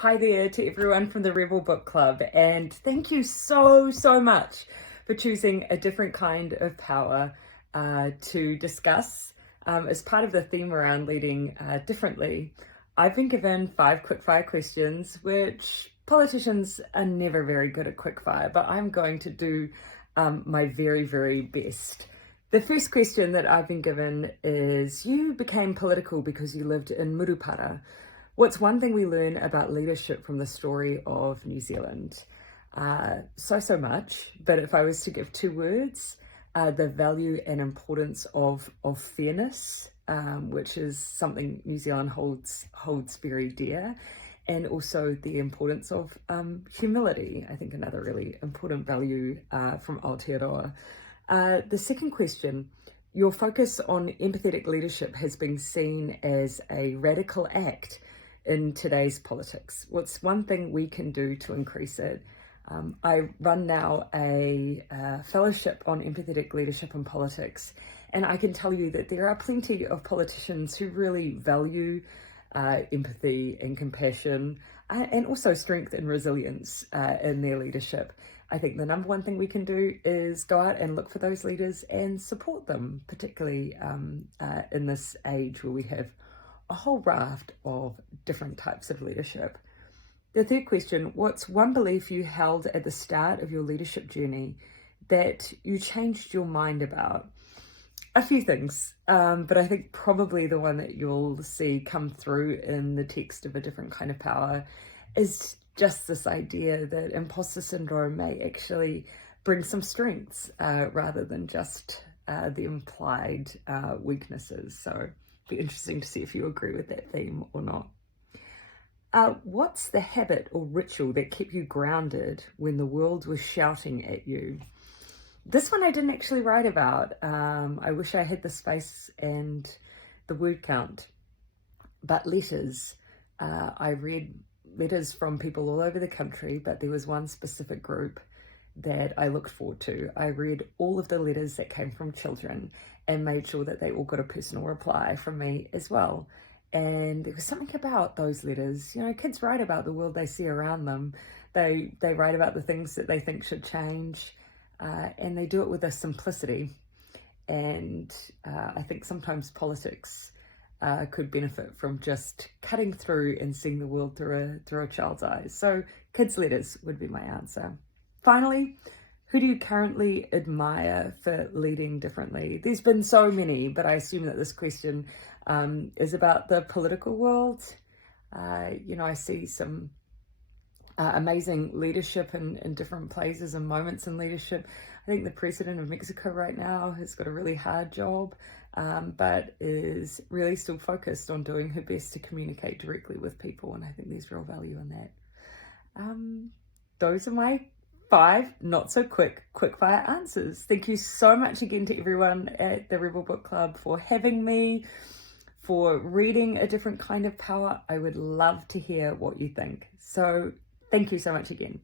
Hi there to everyone from the Rebel Book Club, and thank you so much for choosing a different kind of power to discuss as part of the theme around leading differently. I've been given 5 quickfire questions, which politicians are never very good at quickfire, but I'm going to do my very best. The first question that I've been given is, you became political because you lived in Murupara. What's one thing we learn about leadership from the story of New Zealand? So much, but if I was to give 2 words, the value and importance of fairness, which is something New Zealand holds very dear, and also the importance of humility, I think another really important value from Aotearoa. The second question, your focus on empathetic leadership has been seen as a radical act in today's politics. What's one thing we can do to increase it? I run now a fellowship on empathetic leadership and politics, and I can tell you that there are plenty of politicians who really value empathy and compassion and also strength and resilience in their leadership. I think the number one thing we can do is go out and look for those leaders and support them, particularly in this age where we have a whole raft of different types of leadership. The third question, what's one belief you held at the start of your leadership journey that you changed your mind about? A few things, but I think probably the one that you'll see come through in the text of A Different Kind of Power is just this idea that imposter syndrome may actually bring some strengths rather than just the implied weaknesses. So be interesting to see if you agree with that theme or not. What's the habit or ritual that kept you grounded when the world was shouting at you? This one I didn't actually write about. I wish I had the space and the word count. But letters. I read letters from people all over the country, but there was one specific group that I looked forward to. I read all of the letters that came from children and made sure that they all got a personal reply from me as well. And there was something about those letters. You know, kids write about the world they see around them. They write about the things that they think should change, and they do it with a simplicity. And I think sometimes politics could benefit from just cutting through and seeing the world through a child's eyes. So kids' letters would be my answer. Finally, who do you currently admire for leading differently? There's been so many, but I assume that this question is about the political world. I see some amazing leadership in different places and moments in leadership. I think the president of Mexico right now has got a really hard job, but is really still focused on doing her best to communicate directly with people, and I think there's real value in that. Those are my 5 not so quickfire answers. Thank you so much again to everyone at the Rebel Book Club for having me, for reading A Different Kind of Power. I would love to hear what you think. So thank you so much again.